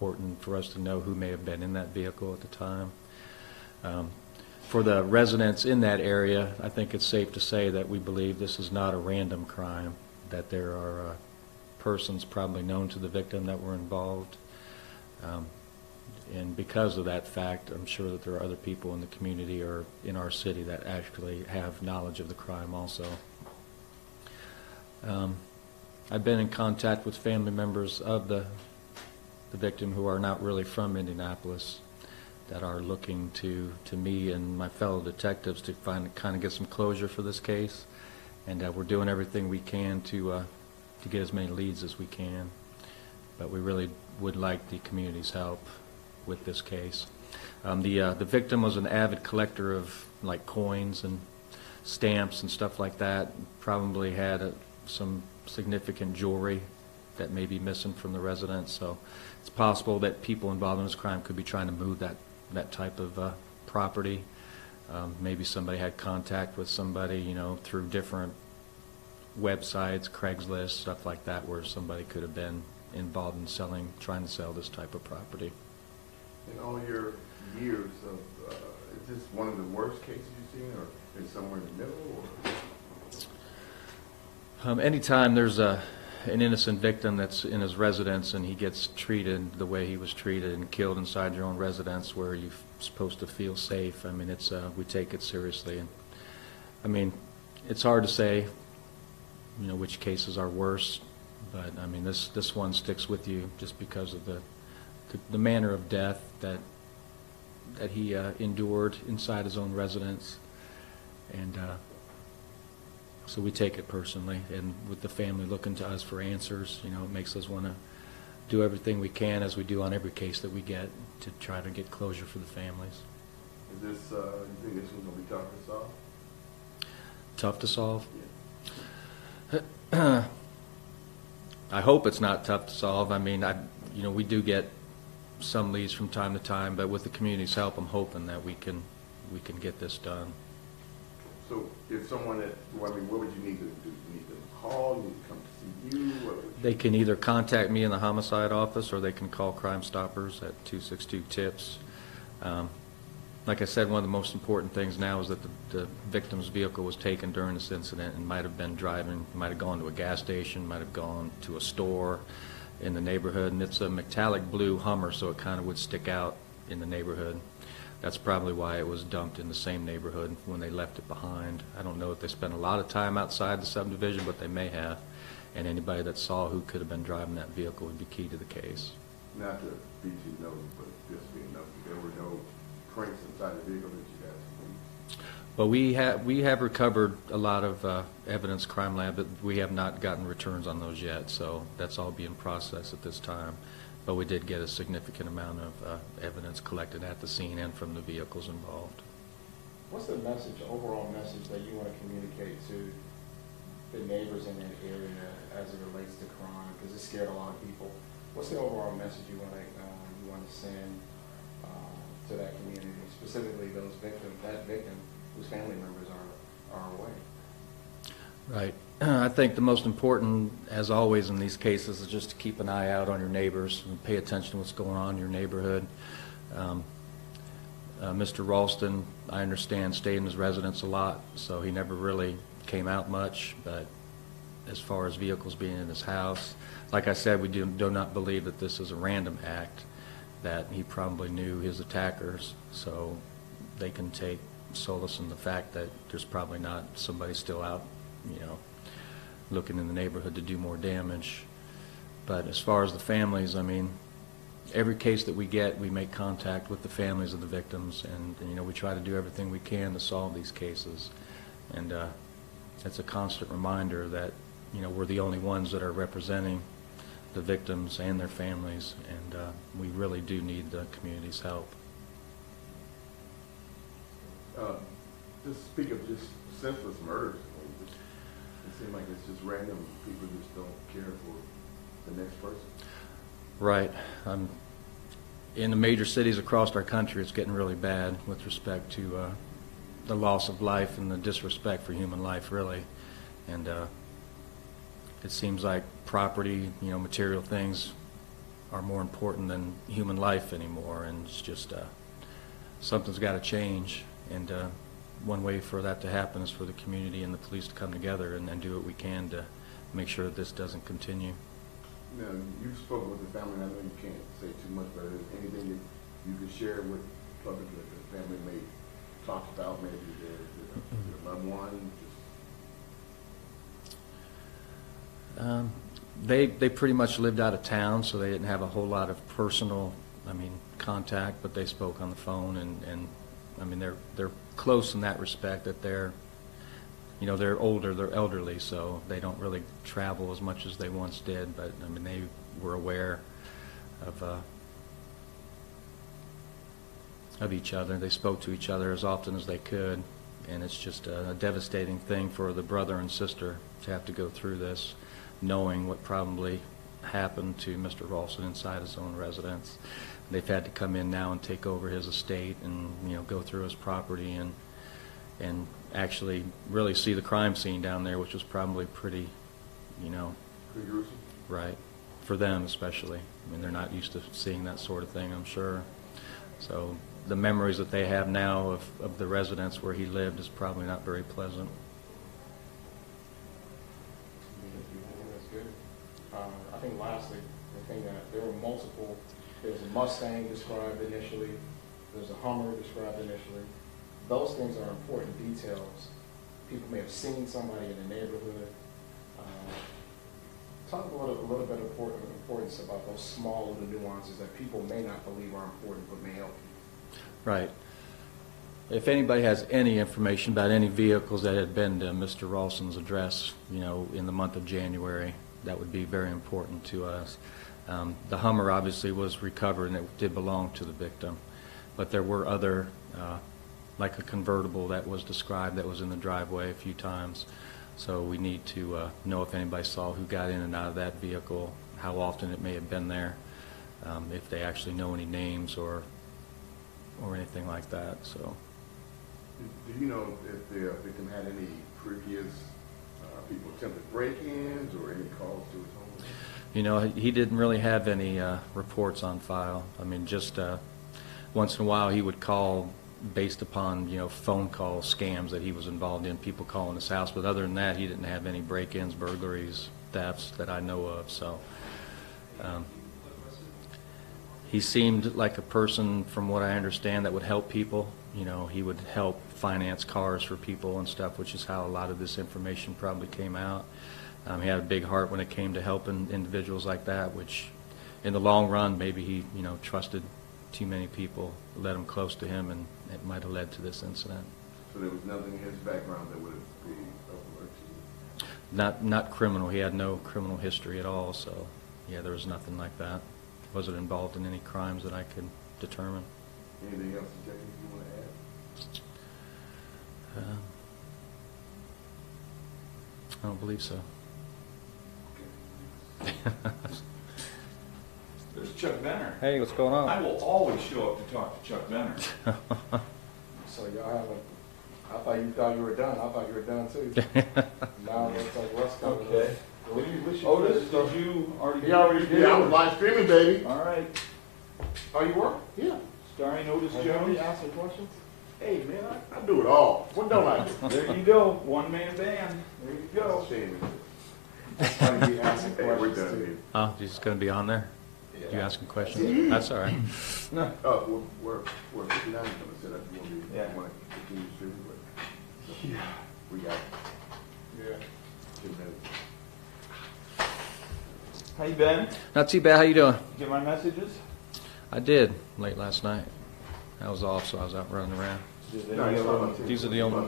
important for us to know who may have been in that vehicle at the time. For the residents in that area, I think it's safe to say that we believe this is not a random crime, that there are persons probably known to the victim that were involved. And because of that fact, I'm sure that there are other people in the community or in our city that actually have knowledge of the crime also. I've been in contact with family members of the victim who are not really from Indianapolis, that are looking to me and my fellow detectives to kind of get some closure for this case, and we're doing everything we can to get as many leads as we can. But we really would like the community's help with this case. The victim was an avid collector of like coins and stamps and stuff like that. Probably had some significant jewelry that may be missing from the residence. So it's possible that people involved in this crime could be trying to move that type of property. Maybe somebody had contact with somebody, you know, through different websites, Craigslist, stuff like that, where somebody could have been involved in trying to sell this type of property. In all your years of, is this one of the worst cases you've seen, or is somewhere in the middle? Or? Anytime there's an innocent victim that's in his residence and he gets treated the way he was treated and killed inside your own residence where you're supposed to feel safe, I mean, we take it seriously. And I mean, it's hard to say, you know, which cases are worse, but I mean, this one sticks with you just because of the manner of death that he endured inside his own residence. And so we take it personally, and with the family looking to us for answers, you know, it makes us want to do everything we can, as we do on every case that we get, to try to get closure for the families. Is this, you think this one's going to be tough to solve? Tough to solve? Yeah. I hope it's not tough to solve. I mean, you know, we do get some leads from time to time, but with the community's help, I'm hoping that we can get this done. So if someone what would you need to do? You need them to call? You need to come to see you? They can either contact me in the homicide office, or they can call Crime Stoppers at 262-TIPS. Like I said, one of the most important things now is that the victim's vehicle was taken during this incident and might have been driving, might have gone to a gas station, might have gone to a store in the neighborhood, and it's a metallic blue Hummer, so it kind of would stick out in the neighborhood. That's probably why it was dumped in the same neighborhood when they left it behind. I don't know if they spent a lot of time outside the subdivision, but they may have. And anybody that saw who could have been driving that vehicle would be key to the case. Not to be too nosy, but just being nosy. There were no prints inside the vehicle that you guys found? Well, we have recovered a lot of evidence, crime lab, but we have not gotten returns on those yet. So that's all being processed at this time. But we did get a significant amount of evidence collected at the scene and from the vehicles involved. What's the message, overall message, that you want to communicate to the neighbors in that area as it relates to crime? Because it scared a lot of people. What's the overall message you want to send to that community, specifically that victim whose family members are away? Right. I think the most important, as always in these cases, is just to keep an eye out on your neighbors and pay attention to what's going on in your neighborhood. Mr. Ralston, I understand, stayed in his residence a lot, so he never really came out much. But as far as vehicles being in his house, like I said, we do not believe that this is a random act, that he probably knew his attackers, so they can take solace in the fact that there's probably not somebody still out, you know, looking in the neighborhood to do more damage. But as far as the families, I mean, every case that we get, we make contact with the families of the victims, and you know, we try to do everything we can to solve these cases. And it's a constant reminder that, you know, we're the only ones that are representing the victims and their families, and we really do need the community's help. Just speak of just senseless murders. It seems like it's just random. People just don't care for the next person. Right. In the major cities across our country, it's getting really bad with respect to the loss of life and the disrespect for human life, really. And it seems like property, you know, material things are more important than human life anymore, and it's just something's got to change. And one way for that to happen is for the community and the police to come together and do what we can to make sure that this doesn't continue. Now, you've spoken with the family, and I know you can't say too much, but is there anything that you could share with the public that the family may talk about, maybe their loved one? They pretty much lived out of town, so they didn't have a whole lot of personal, contact, but they spoke on the phone, and they're close in that respect, that they're older, they're elderly, so they don't really travel as much as they once did, but they were aware of each other. They spoke to each other as often as they could, and it's just a devastating thing for the brother and sister to have to go through this, knowing what probably happened to Mr. Ralston inside his own residence. They've had to come in now and take over his estate and go through his property and actually really see the crime scene down there, which was probably pretty Gruesome? right, for them especially. They're not used to seeing that sort of thing, I'm sure. So the memories that they have now of the residence where he lived is probably not very pleasant. That's good. I think lastly, the thing that there were multiple, there's a Mustang described initially, there's a Hummer described initially. Those things are important details. People may have seen somebody in the neighborhood. Talk a little bit of importance about those small little nuances that people may not believe are important but may help you. Right. If anybody has any information about any vehicles that had been to Mr. Ralston's address, in the month of January, that would be very important to us. The Hummer obviously was recovered, and it did belong to the victim, but there were other, like a convertible that was described that was in the driveway a few times. So we need to know if anybody saw who got in and out of that vehicle, how often it may have been there, if they actually know any names or anything like that. So, Do you know if the victim had any previous people attempted break-ins or any calls to his home? He didn't really have any reports on file. Just once in a while he would call based upon, phone call scams that he was involved in, people calling his house. But other than that, he didn't have any break-ins, burglaries, thefts that I know of. So he seemed like a person, from what I understand, that would help people. He would help finance cars for people and stuff, which is how a lot of this information probably came out. He had a big heart when it came to helping individuals like that, which in the long run, maybe he, trusted too many people, led them close to him, and it might have led to this incident. So there was nothing in his background that would be of alert to you? Not criminal. He had no criminal history at all, so yeah, there was nothing like that. Wasn't involved in any crimes that I could determine. Anything else, Detective, you want to add? I don't believe so. There's Chuck Benner. Hey, what's going on? I will always show up to talk to Chuck Benner. So y'all have I thought you were done. I thought you were done too. Now it looks like Russ coming. Okay. Otis, did you already? He already did. I was live streaming, baby. All right. Oh, you were? Yeah. Starring Otis Have Jones. you asking questions? Hey, man, I do it all. What don't I do? There you go. One-man band. There you go. Shame. Are you asking Hey, we're questions done too? here. Oh, he's going to be on there? Yeah. You asking questions? That's all right. No. Oh, we're 59 going to set up. You want to Yeah. continue to stream, but Yeah. we got Yeah. 2 minutes. How you been? Not too bad. How you doing? Get my messages? I did late last night. I was off, so I was out running around. Did No, they- it's not about These are the only